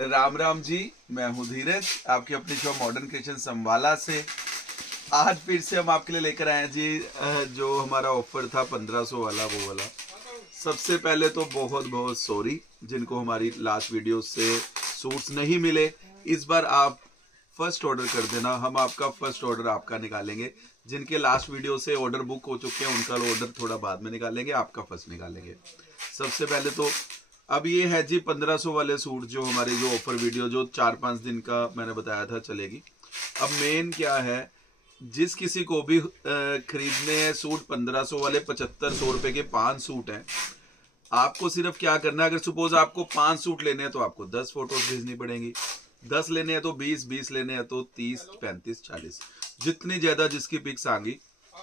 राम राम जी, मैं हूँ धीरज, आपकी अपनी शो मॉडर्न क्रिएशन संभाला से। आज फिर से हम आपके लिए लेकर आए हैं जी जो हमारा ऑफर था 1500 वाला, वो वाला। सबसे पहले तो बहुत बहुत सॉरी जिनको हमारी लास्ट वीडियो से सूट्स नहीं मिले। इस बार आप फर्स्ट ऑर्डर कर देना, हम आपका फर्स्ट ऑर्डर आपका निकालेंगे। जिनके लास्ट वीडियो से ऑर्डर बुक हो चुके हैं उनका ऑर्डर थोड़ा बाद में निकालेंगे, आपका फर्स्ट निकालेंगे। सबसे पहले तो अब ये है जी 1500 वाले सूट जो हमारे जो ऑफर वीडियो जो 4-5 दिन का मैंने बताया था चलेगी। अब मेन क्या है, जिस किसी को भी खरीदने हैं सूट 1500 वाले 7500 रुपए के 5 सूट हैं, आपको सिर्फ क्या करना है, अगर सपोज आपको 5 सूट लेने हैं तो आपको 10 फोटोज भेजनी पड़ेंगी, 10 लेने हैं तो 20 लेने हैं तो 30, 35, 40, जितनी ज्यादा जिसकी पिक्स आएंगी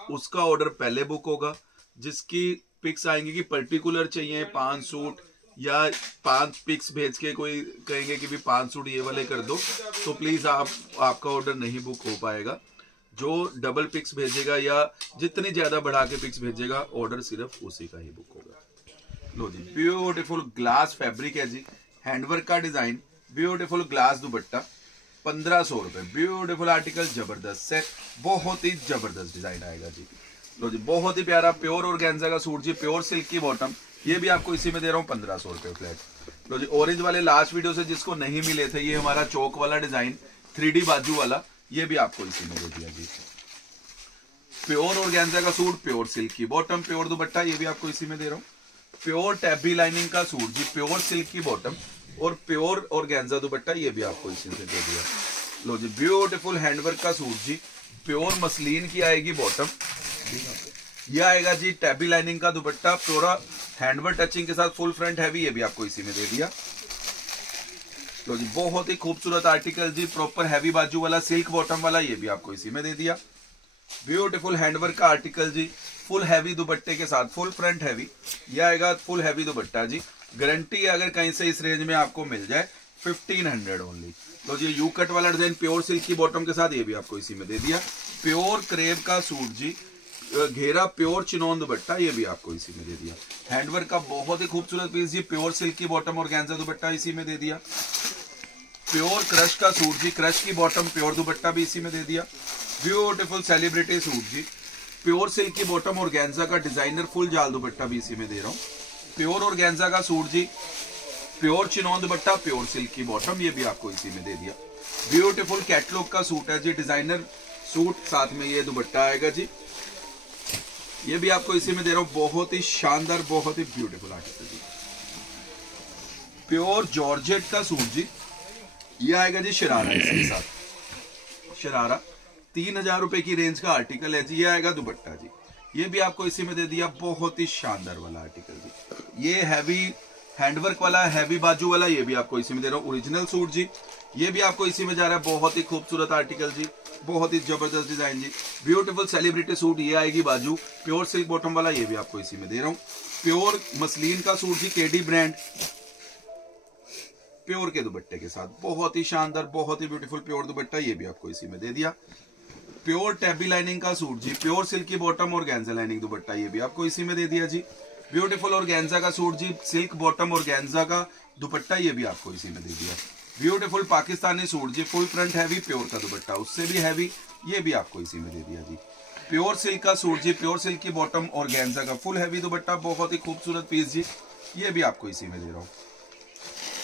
उसका ऑर्डर पहले बुक होगा। जिसकी पिक्स आएंगी कि पर्टिकुलर चाहिए 5 सूट या 5 पिक्स भेज के कोई कहेंगे कि भी 5 सूट ये वाले कर दो, तो प्लीज आपका ऑर्डर नहीं बुक हो पाएगा। जो डबल पिक्स भेजेगा या जितनी ज्यादा बढ़ा के पिक्स भेजेगा ऑर्डर सिर्फ उसी का ही बुक होगा। लो जी, ब्यूटीफुल ग्लास फैब्रिक है जी, हैंडवर्क का डिजाइन, ब्यूटीफुल ग्लास दुपट्टा, 1500 रुपए। ब्यूटीफुल आर्टिकल, जबरदस्त सेट, बहुत ही जबरदस्त डिजाइन आएगा जी। लो जी, बहुत ही प्यारा प्योर ऑर्गेन्जा का सूट जी, प्योर सिल्क की बॉटम, ये भी आपको इसी में दे रहा हूँ 1500 रुपए फ्लैट। लो जी, ऑरेंज वाले लास्ट वीडियो से जिसको नहीं मिले थे, ये हमारा चौक वाला डिजाइन 3D बाजू वाला, ये भी आपको इसी में दे दिया जी। प्योर ऑर्गेन्जा का सूट, प्योर सिल्क की बॉटम, प्योर दुपट्टा, ये भी आपको इसी में दे रहा हूँ। प्योर टैबी लाइनिंग का सूट जी, प्योर सिल्क की बॉटम और प्योर ऑर्गेन्जा दुपट्टा, ये भी आपको इसी में दे दिया। लो जी, ब्यूटीफुल हैंडवर्क का सूट जी, प्योर मसलिन की आएगी बॉटम, ये आएगा जी टैबी लाइनिंग का दुपट्टा, पूरा हैंडवर्क टचिंग के साथ फुल फ्रंट हैवी, ये भी आपको इसी में दे दिया। तो जी, बहुत ही खूबसूरत आर्टिकल जी, प्रॉपर हैवी बाजू वाला सिल्क बॉटम वाला, ये भी आपको इसी में दे दिया। ब्यूटीफुल हैंडवर्क का आर्टिकल जी, फुल हैवी दुपट्टे के साथ, फुल फ्रंट हैवी, ये आएगा फुल हैवी दुपट्टा जी। गारंटी है अगर कहीं से इस रेंज में आपको मिल जाए 1500 ओनली। तो जी, यू कट वाला डिजाइन प्योर सिल्क की बॉटम के साथ, ये भी आपको इसी में दे दिया। प्योर क्रेप का सूट जी, घेरा प्योर चिनोन दुपट्टा, ये भी आपको इसी में दे दिया। हैंडवर्क का बहुत ही खूबसूरत पीस जी, प्योर सिल्क की बॉटम और ऑर्गेन्जा दुपट्टा इसी में दे दिया। प्योर क्रश का सूट जी, क्रश की बॉटम, प्योर दुपट्टा भी इसी में दे दिया। ब्यूटीफुल सेलिब्रिटी सूट जी, प्योर सिल्क की बॉटम और ऑर्गेन्जा का डिजाइनर फुल जाल दुपट्टा भी इसी में दे रहा हूँ। प्योर ऑर्गेन्जा का सूट जी, pure chinon dupatta, pure silk की बॉटम, ये भी आपको इसी में दे दिया। ब्यूटीफुल कैटलॉग का सूट है जी, डिजाइनर सूट, साथ में ये दुपट्टा आएगा जी, ये भी आपको इसी में दे रहा हूं। बहुत ही शानदार, बहुत ही ब्यूटीफुल आर्टिकल जी। प्योर जॉर्जेट का सूट जी, ये आएगा जी शरारा इसके साथ, शरारा 3000 रुपए की रेंज का आर्टिकल है जी, ये आएगा दुपट्टा जी, ये भी आपको इसी में दे दिया। बहुत ही शानदार वाला आर्टिकल जी, ये हैवी हैंडवर्क वाला, हैवी बाजू वाला, ये भी आपको इसी में दे रहा हूँ। ओरिजिनल सूट जी, ये भी आपको इसी में जा रहा है। बहुत ही खूबसूरत आर्टिकल जी, बहुत ही जबरदस्त डिजाइन जी। ब्यूटीफुल सेलिब्रिटी सूट, ये आएगी बाजू, प्योर सिल्क बॉटम वाला, ये भी आपको इसी में दे रहा हूँ। प्योर मसलिन का सूट जी, केडी ब्रांड, प्योर के दुपट्टे के साथ, बहुत ही शानदार, बहुत ही ब्यूटीफुल प्योर दुपट्टा, ये भी आपको इसी में दे दिया। प्योर टैबी लाइनिंग का सूट जी, प्योर सिल्क की बॉटम और ऑर्गेन्जा लाइनिंग दुपट्टा, ये भी आपको इसी में दे दिया जी। ब्यूटीफुल ऑर्गेन्जा का सूट जी, सिल्क बॉटम और ऑर्गेन्जा का दुपट्टा, ये भी आपको इसी में दे दिया। ब्यूटीफुल पाकिस्तानी सूट जी, फुल फ्रंट हैवी, प्योर का दुपट्टा उससे भी हैवी, ये भी आपको इसी में दे दिया जी। प्योर सिल्क का सूट जी, प्योर सिल्क की बॉटम और ऑर्गेन्जा का फुल हैवी दुपट्टा, बहुत ही खूबसूरत पीस जी, ये भी आपको इसी में दे रहा हूँ।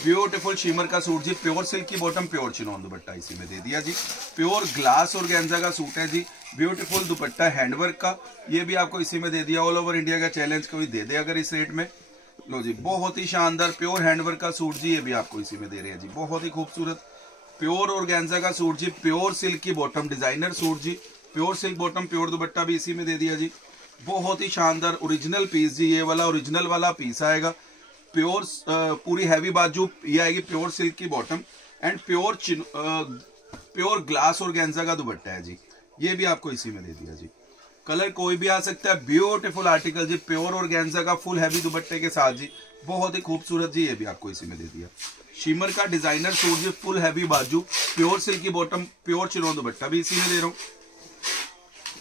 ब्यूटीफुल शिमर का सूट जी, प्योर सिल्क की बॉटम, प्योर चिनोन दुपट्टा इसी में दे दिया जी। प्योर ग्लास ऑर्गेन्जा का सूट है जी, ब्यूटीफुल दुपट्टा हैंडवर्क का, ये भी आपको इसी में दे दिया। ऑल ओवर इंडिया का चैलेंज कोई दे दे अगर इस रेट में। लो जी, बहुत ही शानदार प्योर हैंडवर्क का सूट जी, ये भी आपको इसी में दे रहे हैं जी, बहुत ही खूबसूरत। प्योर ऑर्गेन्जा का सूट जी, प्योर सिल्क की बॉटम, डिजाइनर सूट जी, pure silk bottom, pure dupatta भी इसी में दे दिया जी। बहुत ही शानदार ओरिजिनल पीस जी, ये वाला ओरिजिनल वाला पीस आएगा। प्योर पूरी हैवी बाजू, ये आएगी प्योर सिल्क की bottom and pure glass organza का दुपट्टा है जी, ये भी आपको इसी में दे दिया जी। कलर कोई भी आ सकता है। ब्यूटीफुल आर्टिकल जी, प्योर ऑर्गेन्जा का फुल हैवी दुपट्टे के साथ जी, बहुत ही खूबसूरत जी, ये भी आपको इसी में दे दिया। शिमर का डिजाइनर सूट जी, फुल हैवी बाजू, प्योर सिल्क की बॉटम, प्योर चिनोन दुपट्टा भी इसी में दे रहा हूँ।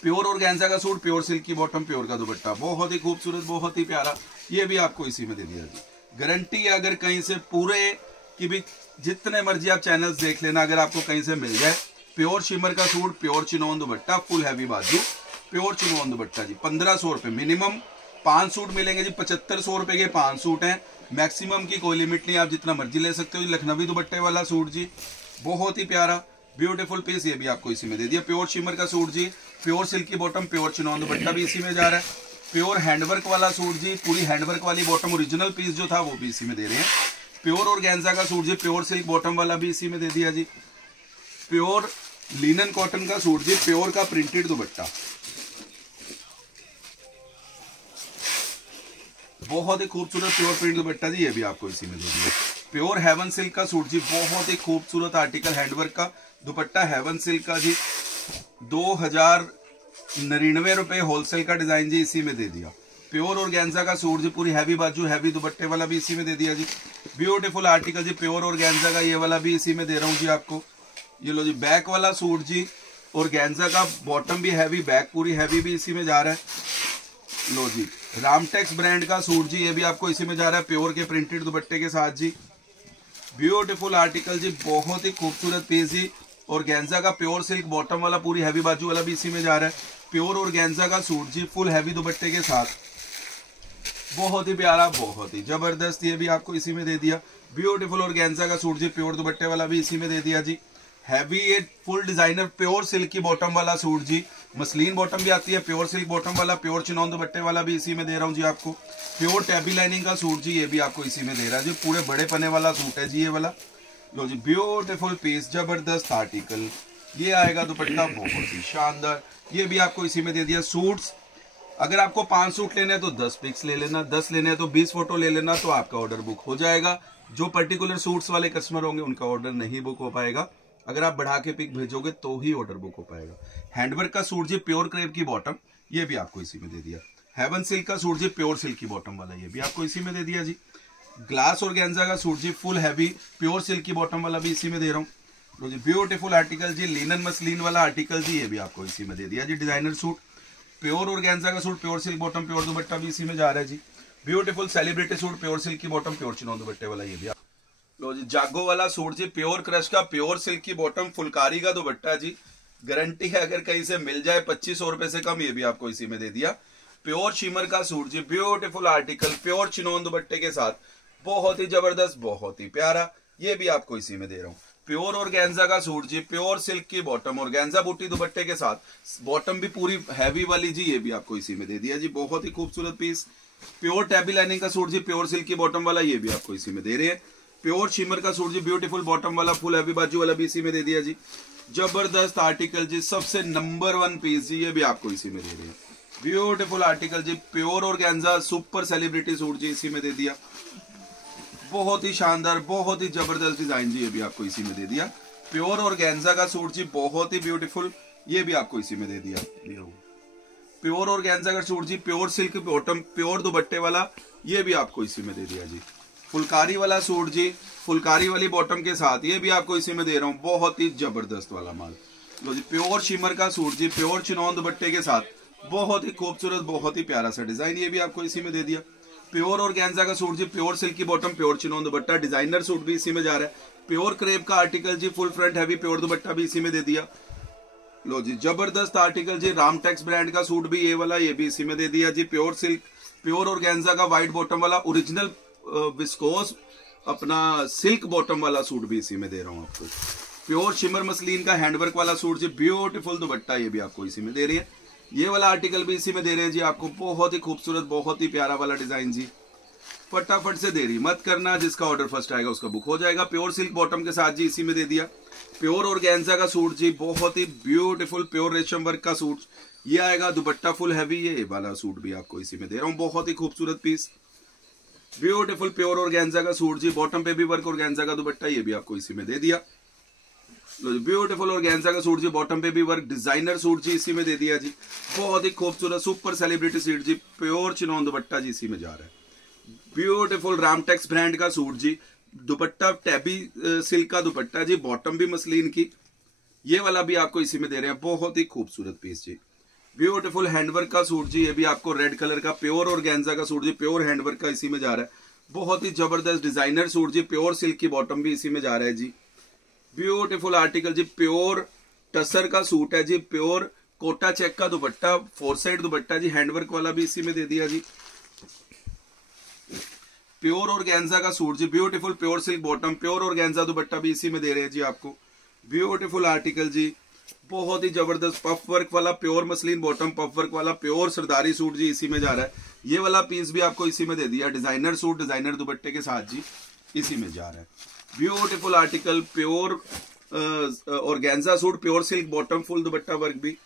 प्योर ऑर्गेन्जा का सूट, प्योर सिल्क की बॉटम, प्योर का दुपट्टा, बहुत ही खूबसूरत, बहुत ही प्यारा, ये भी आपको इसी में दे दिया जी। गारंटी है अगर कहीं से पूरे बाकी भी जितने मर्जी आप चैनल्स देख लेना, अगर आपको कहीं से मिल जाए। प्योर शिमर का सूट, प्योर चिनोन दुपट्टा, फुल हैवी बाजू, प्योर चिनोन दुपट्टा जी 1500 रुपए। मिनिमम 5 सूट मिलेंगे जी, 7500 रुपए के 5 सूट हैं। मैक्सिमम की कोई लिमिट नहीं, आप जितना मर्जी ले सकते हो जी। लखनवी दुपट्टे वाला सूट जी, बहुत ही प्यारा ब्यूटीफुल पीस, ये भी आपको इसी में दे दिया। प्योर शिमर का सूट जी, प्योर सिल्क की बॉटम, प्योर चिनोन दुपट्टा भी इसी में जा रहा है। प्योर हैंडवर्क वाला सूट जी, पूरी हैंडवर्क वाली बॉटम, ओरिजिनल पीस जो था वो भी इसी में दे रहे हैं। प्योर ऑर्गेन्जा का सूट जी, प्योर सिल्क बॉटम वाला भी इसी में दे दिया जी। प्योर लिनन कॉटन का सूट जी, प्योर का प्रिंटेड दुपट्टा, बहुत ही खूबसूरत प्योर प्रिंट दुपट्टा जी, ये भी आपको इसी में दे दिया। प्योर हेवन सिल्क का सूट जी, बहुत ही खूबसूरत आर्टिकल, हैंडवर्क का दुपट्टा, हेवन सिल्क का जी, 2099 रुपए होलसेल का डिजाइन जी, इसी में दे दिया। प्योर ऑर्गेन्जा का सूट जी, पूरी हैवी बाजू, हैवी दुपट्टे वाला भी इसी में दे दिया जी। ब्यूटीफुल आर्टिकल जी, प्योर ऑर्गेन्जा का ये वाला भी इसी में दे रहा हूँ जी आपको। ये लो जी बैक वाला सूट जी, ऑर्गेन्जा का, बॉटम भी हैवी, बैक पूरी हैवी भी इसी में जा रहा है। लो जी रामटेक्स ब्रांड का सूट जी, ये भी आपको इसी में जा रहा है, प्योर के प्रिंटेड दुपट्टे के साथ जी। ब्यूटीफुल आर्टिकल जी, बहुत ही खूबसूरत पीस जी। ऑर्गेन्जा का प्योर सिल्क बॉटम वाला, पूरी हैवी बाजू वाला भी इसी में जा रहा है। प्योर ऑर्गेन्जा का सूट जी, फुल हैवी दुपट्टे के साथ, बहुत ही प्यारा, बहुत ही जबरदस्त, ये भी आपको इसी में दे दिया। ब्यूटीफुल ऑर्गेन्जा का सूट जी, प्योर दुपट्टे वाला भी इसी में दे दिया जी। हैवी ये फुल डिजाइनर प्योर सिल्क की बॉटम वाला सूट जी, मसलिन बॉटम भी आती है, प्योर सिल्क बॉटम वाला, प्योर चिनोन दुपट्टे वाला भी इसी में दे रहा हूँ जी आपको। प्योर टैबी लाइनिंग का सूट जी, ये भी आपको इसी में दे रहा है जी। पूरे बड़े पने वाला सूट है जी ये वाला। लो जी ब्यूटीफुल पीस, जबरदस्त आर्टिकल, ये आएगा दुपट्टा, बहुत ही शानदार, ये भी आपको इसी में दे दिया। सूट्स अगर आपको 5 सूट लेने हैं तो 10 पिक्स ले लेना, 10 लेने हैं तो 20 फोटो ले लेना, तो आपका ऑर्डर बुक हो जाएगा। जो पर्टिकुलर सूट्स वाले कस्टमर होंगे उनका ऑर्डर नहीं बुक हो पाएगा, अगर आप बढ़ा के पिक भेजोगे तो ही ऑर्डर बुक हो पाएगा। हैंडवर्क का सूट जी, प्योर क्रेप की बॉटम, ये भी आपको इसी में दे दिया। हेवन सिल्क का सूट जी, प्योर सिल्क की बॉटम वाला, ये भी आपको इसी में दे दिया जी। ग्लास ऑर्गेन्जा का सूट जी, फुल हैवी प्योर सिल्क की बॉटम वाला भी इसी में दे रहा हूँ। लो जी ब्यूटीफुल आर्टिकल जी, लिनन मसलिन वाला आर्टिकल जी, ये भी आपको इसी में दे दिया जी। डिजाइनर सूट, प्योर ऑर्गेन्जा का suit, pure silk bottom, pure dupatta भी इसी में जा रहा है जी। Beautiful celebrity suit, pure silk की बॉटम, प्योर चिनोन दुपट्टे वाला, ये भी। लो जी जागो वाला सूट जी, प्योर क्रश का, प्योर सिल्क की बॉटम, फुलकारी का दुपट्टा जी, गारंटी है अगर कहीं से मिल जाए 2500 रुपए से कम, ये भी आपको इसी में दे दिया। प्योर शिमर का सूट जी, ब्यूटीफुल आर्टिकल, प्योर चिनोन दुपट्टे के साथ, बहुत ही जबरदस्त, बहुत ही प्यारा, ये भी आपको इसी में दे रहा हूँ। प्योर ऑर्गेन्जा का सूट जी, प्योर सिल्क की बॉटम, ऑर्गेन्जा बूटी दुपट्टे के साथ, बॉटम भी पूरी हैवी वाली जी, ये भी आपको इसी में दे दिया जी। बहुत ही खूबसूरत पीस। प्योर टैबी लाइनिंग का सूट जी, प्योर सिल्क की बॉटम वाला, ये भी आपको इसी में दे रहे हैं। प्योर शिमर का सूट जी, ब्यूटीफुल बॉटम वाला, फुल हैवी बाजू वाला भी इसी में दे दिया जी। जबरदस्त आर्टिकल जी, सबसे नंबर 1 पीस जी, ये भी आपको इसी में दे रहे हैं। ब्यूटीफुल आर्टिकल जी, pure organza super celebrity suit जी, इसी में दे दिया। बहुत ही शानदार, बहुत ही जबरदस्त डिजाइन जी, ये भी आपको इसी में दे दिया। प्योर ऑर्गेन्जा का सूट जी, बहुत ही ब्यूटीफुल, ये भी आपको इसी में दे दिया। प्योर ऑर्गेन्जा का सूट जी, प्योर सिल्क बॉटम, प्योर दुपट्टे वाला, ये भी आपको इसी में दे दिया जी। फुलकारी वाला सूट जी, फुलकारी वाली बॉटम के साथ, ये भी आपको इसी में दे रहा हूँ, बहुत ही जबरदस्त वाला माल। लो जी प्योर शिमर का सूट जी, प्योर चिनोन दुपट्टे के साथ, बहुत ही खूबसूरत, बहुत ही प्यारा सा डिजाइन, ये भी आपको इसी में दे दिया। प्योर ऑर्गेन्जा का सूट जी, प्योर सिल्क की bottom, pure chinon dupatta, designer suit भी इसी में जा रहा है। प्योर क्रेप का आर्टिकल जी, full front heavy pure dupatta भी इसी में दे दिया। लो जी जबरदस्त आर्टिकल जी, रामटेक्स ब्रांड का सूट भी ये वाला, ये भी इसी में दे दिया जी। प्योर सिल्क, प्योर ऑर्गेन्जा का व्हाइट बॉटम वाला, ओरिजिनल विस्कोस अपना सिल्क बॉटम वाला सूट भी इसी में दे रहा हूँ आपको। प्योर शिमर मसलिन का हैंडवर्क वाला सूट जी, ब्यूटीफुल दुपट्टा, ये भी आपको इसी में दे रही है। ये वाला आर्टिकल भी इसी में दे रहे हैं जी आपको, बहुत ही खूबसूरत, बहुत ही प्यारा वाला डिजाइन जी। फटाफट से देरी मत करना, जिसका ऑर्डर फर्स्ट आएगा उसका बुक हो जाएगा। प्योर सिल्क बॉटम के साथ जी, इसी में दे दिया। प्योर ऑर्गेन्जा का सूट जी, बहुत ही ब्यूटीफुल प्योर रेशम वर्क का सूट, ये आएगा। दुपट्टा फुल हैवी, ये वाला सूट भी आपको इसी में दे रहा हूँ, बहुत ही खूबसूरत पीस। ब्यूटीफुल प्योर ऑर्गेन्जा का सूट जी, बॉटम पे भी वर्क ऑर्गेन्जा का दुपट्टा, ये भी आपको इसी में दे दिया। ब्यूटीफुल ऑर्गेन्जा का सूट जी, बॉटम पे भी वर्क, डिजाइनर सूट जी, इसी में दे दिया जी। बहुत ही खूबसूरत सुपर सेलिब्रिटी सूट जी, प्योर चिनोन दुपट्टा जी, इसी में जा रहा है। ब्यूटीफुल रामटेक्स ब्रांड का सूट जी, दुपट्टा टैबी सिल्क का दुपट्टा जी, बॉटम भी मसलिन की, ये वाला भी आपको इसी में दे रहे हैं। बहुत ही खूबसूरत पीस जी। ब्यूटीफुल हैंडवर्क का सूट जी, ये भी आपको रेड कलर का प्योर ऑर्गेन्जा का सूट जी, प्योर हैंडवर्क का इसी में जा रहा है। बहुत ही जबरदस्त डिजाइनर सूट जी, प्योर सिल्क की बॉटम भी इसी में जा रहा है जी। ब्यूटीफुल आर्टिकल जी, प्योर टसर का सूट है जी, प्योर कोटा चेक का दुपट्टा, 4 साइड दुपट्टा जी, हैंडवर्क वाला भी इसी में दे दिया जी। प्योर ऑर्गेन्जा का सूट जी, beautiful pure silk bottom, pure organza dupatta भी इसी में दे रहे हैं जी आपको। ब्यूटीफुल आर्टिकल जी, बहुत ही जबरदस्त पफ वर्क वाला pure muslin bottom, puff work वाला प्योर सरदारी सूट जी इसी में जा रहा है। ये वाला पीस भी आपको इसी में दे दिया, डिजाइनर सूट डिजाइनर दुपट्टे के साथ जी इसी में जा रहा है। Beautiful article, pure organza suit, pure silk bottom, full dupatta work भी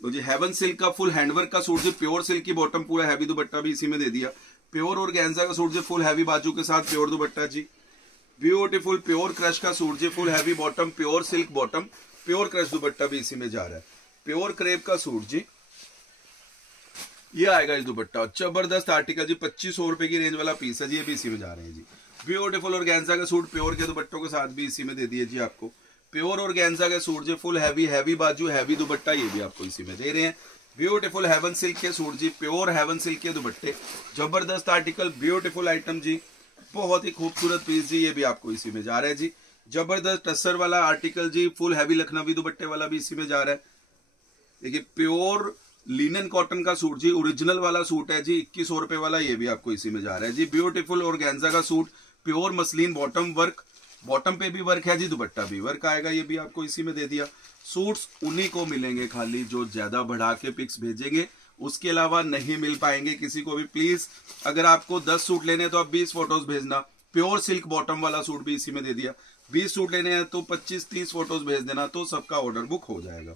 तो जी। हेवन सिल्क का फुल हैंडवर्क का सूट जी, प्योर सिल्क की बॉटम, पूरा हैवी दुपट्टा भी इसी में दे दिया। प्योर ऑर्गेन्जा का सूट जी, फुल हैवी बाजू के साथ प्योर दुपट्टा जी। ब्यूटीफुल प्योर क्रश का सूट जी, full heavy bottom, pure silk bottom, pure crush dupatta भी इसी में जा रहा है। प्योर क्रेप का सूट जी, ये आएगा इस दुपट्टा, जबरदस्त आर्टिकल जी, 2500 रुपए की रेंज वाला पीस है जी, ये भी इसी में जा रहे हैं जी। ब्यूटीफुल ऑर्गेन्जा का सूट प्योर के दुपट्टों के साथ भी इसी में दे दिए जी आपको। प्योर ऑर्गेन्जा का सूट जी, फुल हैवी बाजू, हैवी दुपट्टा, ये भी आपको इसी में दे रहे हैं। ब्यूटीफुल हेवन सिल्क के सूट जी, प्योर हेवन सिल्क के दुपट्टे, जबरदस्त आर्टिकल, ब्यूटीफुल आइटम जी, बहुत ही खूबसूरत पीस जी, ये भी आपको इसी में जा रहा है जी। जबरदस्त टसर वाला आर्टिकल जी, फुल हैवी लखनवी दुपट्टे वाला भी इसी में जा रहा है। देखिए प्योर लिनन कॉटन का सूट जी, ओरिजिनल वाला सूट है जी, 2100 रुपए वाला, ये भी आपको इसी में जा रहा है जी। ब्यूटीफुल ऑर्गेन्जा का suit, pure muslin bottom work, bottom पे भी वर्क है जी, दुपट्टा भी वर्क आएगा, ये भी आपको इसी में दे दिया। सूट्स उन्हीं को मिलेंगे खाली जो ज्यादा बढ़ा के पिक्स भेजेंगे, उसके अलावा नहीं मिल पाएंगे किसी को भी। प्लीज अगर आपको 10 सूट लेने हैं तो आप 20 फोटोज भेजना। प्योर सिल्क बॉटम वाला सूट भी इसी में दे दिया। 20 सूट लेने हैं तो 25-30 फोटोज भेज देना, तो सबका ऑर्डर बुक हो जाएगा।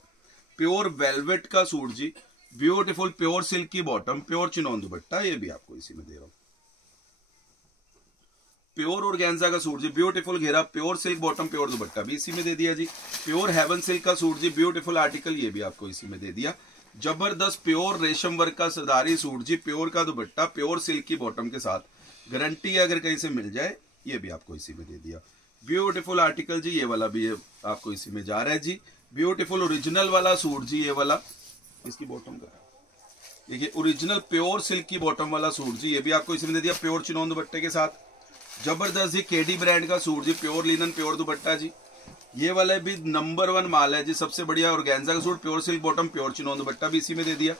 प्योर वेलवेट का सूट जी, ब्यूटीफुल प्योर सिल्क की बॉटम, प्योर चिनॉन दुपट्टा, ये भी आपको इसी में दे रहा हूं। प्योर ऑर्गेन्जा का सूट जी, ब्यूटीफुल घेरा, pure silk bottom, pure dupatta भी इसी में दे दिया जी। प्योर हेवन सिल्क का सूट जी, ब्यूटीफुल आर्टिकल, ये भी आपको इसी में दे दिया। जबरदस्त प्योर रेशम वर्क का सरदारी सूट जी, प्योर का दुपट्टा, प्योर सिल्क की बॉटम के साथ, गारंटी अगर कहीं से मिल जाए, ये भी आपको इसी में दे दिया। ब्यूटीफुल आर्टिकल जी, ये वाला भी आपको इसी में जा रहा है जी। ब्यूटीफुल ओरिजिनल वाला सूट जी, ये वाला, इसकी बॉटम का देखिए, ओरिजिनल प्योर सिल्क की बॉटम वाला सूट जी, ये भी आपको इसी में दे दिया, प्योर चिनॉन दुपट्टे के साथ। जबरदस्त जी केडी ब्रांड का सूट जी, प्योर लिनन प्योर दुपट्टा जी, ये वाला भी नंबर 1 माल है जी, सबसे बढ़िया ऑर्गेन्जा का suit, pure silk bottom, pure chinon dupatta भी इसी में दे दिया।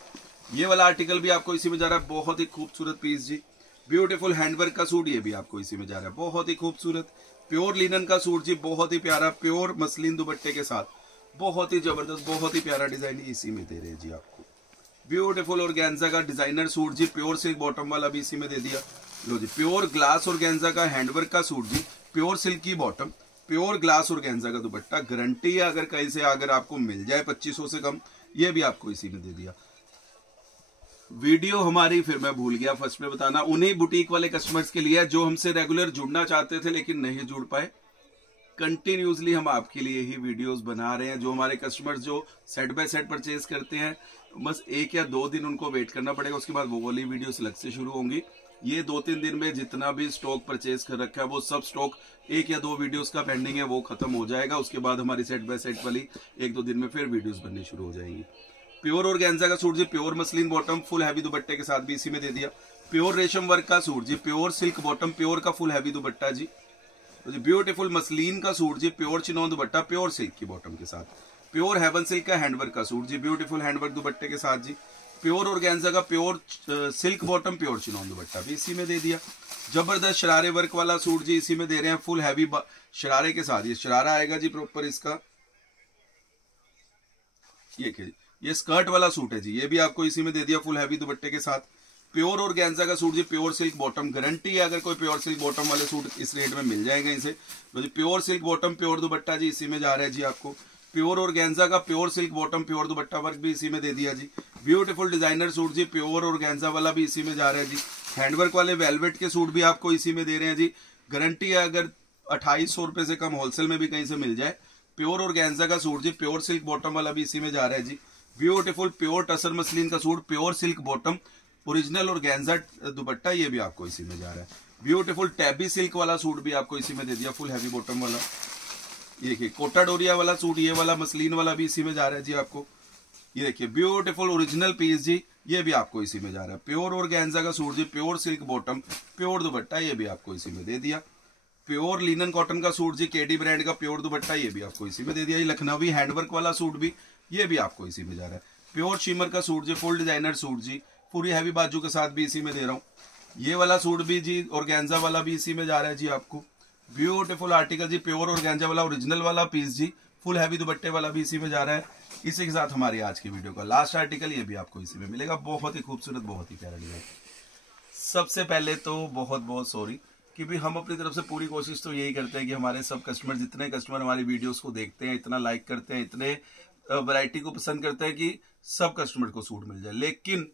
ये वाला आर्टिकल भी आपको इसी में जा रहा है, बहुत ही खूबसूरत पीस जी। ब्यूटीफुल हैंडवर्क का सूट, ये भी आपको इसी में जा रहा है, बहुत ही खूबसूरत। प्योर लिनन का सूट जी, बहुत ही प्यारा, प्योर मसलिन दुपट्टे के साथ, बहुत ही जबरदस्त, बहुत ही प्यारा डिजाइन इसी में दे रहे हैं जी आपको। ब्यूटीफुल ऑर्गेन्जा का डिजाइनर सूट जी, प्योर सिल्क बॉटम वाला भी इसी में दे दिया। लो जी, प्योर ग्लास ऑर्गेन्जा का हैंडवर्क का सूट जी, प्योर सिल्क की बॉटम, प्योर ग्लास ऑर्गेन्जा का दुपट्टा, गारंटी है अगर कहीं से अगर आपको मिल जाए 2500 से कम, ये भी आपको इसी में दे दिया। वीडियो हमारी, फिर मैं भूल गया फर्स्ट में बताना, उन्हीं बुटीक वाले कस्टमर्स के लिए जो हमसे रेगुलर जुड़ना चाहते थे लेकिन नहीं जुड़ पाए। कंटिन्यूसली हम आपके लिए ही वीडियोस बना रहे हैं। जो हमारे कस्टमर्स जो सेट बाय सेट परचेज करते हैं, बस 1 या 2 दिन उनको वेट करना पड़ेगा, उसके बाद वो वाली वीडियोस अलग से शुरू होंगी। ये 2-3 दिन में जितना भी स्टॉक परचेज कर रखा है वो सब स्टॉक 1 या 2 वीडियोस का पेंडिंग है, वो खत्म हो जाएगा। उसके बाद हमारी सेट बाय सेट वाली 1-2 दिन में फिर वीडियोस बननी शुरू हो जाएंगी। प्योर ऑर्गेन्जा का सूट जी, pure muslin bottom, full heavy दुपट्टे के साथ भी इसी में दे दिया। प्योर रेशम वर्क का सूट जी, प्योर सिल्क बॉटम, प्योर का फुल हैवी दुपट्टा जी। तो जी ब्यूटीफुल मसलिन का सूट जी, pure chinon dupatta, pure silk की बॉटम के साथ। प्योर हेवन सिल्क का हैंडवर्क का सूट जी, ब्यूटीफुल हैंडवर्क दुपट्टे के साथ जी। प्योर ऑर्गेन्जा का pure silk bottom, pure chinon dupatta भी इसी में दे दिया। जबरदस्त शरारे वर्क वाला सूट जी, इसी में दे रहे हैं, फुल हैवी शरारे के साथ। ये शरारा आएगा जी प्रॉपर इसका, ये स्कर्ट वाला सूट है जी, ये भी आपको इसी में दे दिया, फुल हैवी दुपट्टे के साथ। प्योर ऑर्गेन्जा का सूट जी, प्योर सिल्क बॉटम, गारंटी है अगर कोई प्योर सिल्क बॉटम वाले सूट इस रेट में मिल जाएंगे इनसे। तो जी pure silk bottom, pure dupatta जी इसी में जा रहा है जी आपको। प्योर ऑर्गेन्जा का pure silk bottom, pure dupatta work भी इसी में दे दिया जी। ब्यूटीफुल डिजाइनर सूट जी, प्योर ऑर्गेन्जा वाला भी इसी में जा रहा है जी। हैंडवर्क वाले वेलवेट के सूट भी आपको इसी में दे रहे हैं जी। गारंटी है अगर 2800 रुपए से कम होलसेल में भी कहीं से मिल जाए। प्योर ऑर्गेन्जा का सूट जी, प्योर सिल्क बॉटम वाला भी इसी में जा रहा है जी। ब्यूटीफुल प्योर टसर मसलिन का suit, pure silk bottom, original organza दुपट्टा, ये भी आपको इसी में जा रहा है। ब्यूटीफुल टैबी सिल्क वाला सूट भी आपको इसी में दे दिया, फुल हैवी बॉटम वाला। ये देखिए कोटा डोरिया वाला सूट, ये वाला मसलिन वाला भी इसी में जा रहा है जी आपको। ये देखिए ब्यूटीफुल ओरिजिनल पीस जी, ये भी आपको इसी में जा रहा है। प्योर ऑर्गेन्जा का सूट जी, pure silk bottom, pure dupatta, ये भी आपको इसी में दे दिया। प्योर लिनन कॉटन का सूट जी, केडी ब्रांड का प्योर दुपट्टा, ये भी आपको इसी में दे दिया। ये लखनवी हैंडवर्क वाला सूट भी, ये भी आपको इसी में जा रहा है। प्योर शिमर का सूट जी, फुल डिजाइनर सूट जी, पूरी हैवी बाजू के साथ भी इसी में दे रहा हूँ। ये वाला सूट भी जी ऑर्गेन्जा वाला भी इसी में जा रहा है जी आपको। ब्यूटीफुल आर्टिकल जी, प्योर ऑर्गेन्जा वाला ओरिजिनल वाला पीस जी, फुल हैवी दुपट्टे वाला भी इसी में जा रहा है। इसी के साथ हमारी आज की वीडियो का लास्ट आर्टिकल, ये भी आपको इसी में मिलेगा। बहुत ही खूबसूरत, बहुत ही प्यारा डिजाइन। सबसे पहले तो बहुत बहुत सॉरी कि भी हम अपनी तरफ से पूरी कोशिश तो यही करते हैं कि हमारे सब कस्टमर, जितने कस्टमर हमारी वीडियोस को देखते हैं, इतना लाइक करते हैं, इतने वैरायटी को पसंद करते हैं कि सब कस्टमर को सूट मिल जाए। लेकिन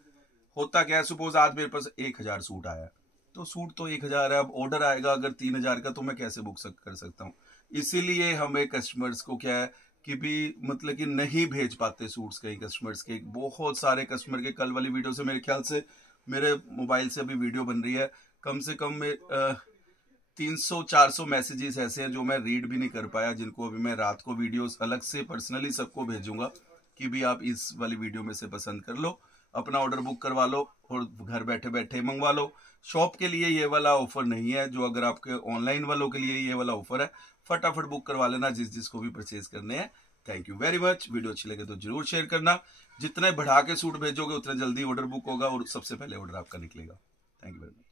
होता क्या है, सपोज आज मेरे पास 1000 सूट आया, तो सूट तो 1000 है, अब ऑर्डर आएगा अगर 3000 का, तो मैं कैसे बुक कर सकता हूँ। इसीलिए हमें कस्टमर्स को क्या है कि भी मतलब कि नहीं भेज पाते सूट्स कई कस्टमर्स के। बहुत सारे कस्टमर के कल वाली वीडियो से मेरे ख्याल से मेरे मोबाइल से अभी वीडियो बन रही है, कम से कम 300-400 मैसेजेस ऐसे हैं जो मैं रीड भी नहीं कर पाया, जिनको अभी मैं रात को वीडियोस अलग से पर्सनली सबको भेजूंगा कि भी आप इस वाली वीडियो में से पसंद कर लो, अपना ऑर्डर बुक करवा लो और घर बैठे बैठे मंगवा लो। शॉप के लिए ये वाला ऑफर नहीं है, जो अगर आपके ऑनलाइन वालों के लिए ये वाला ऑफर है, फटाफट बुक करवा लेना जिसको भी परचेज करने हैं। Thank you very much. Video अच्छी लगे तो जरूर शेयर करना। जितने बढ़ा के सूट भेजोगे उतने जल्दी ऑर्डर बुक होगा और सबसे पहले ऑर्डर आपका निकलेगा। Thank you very much.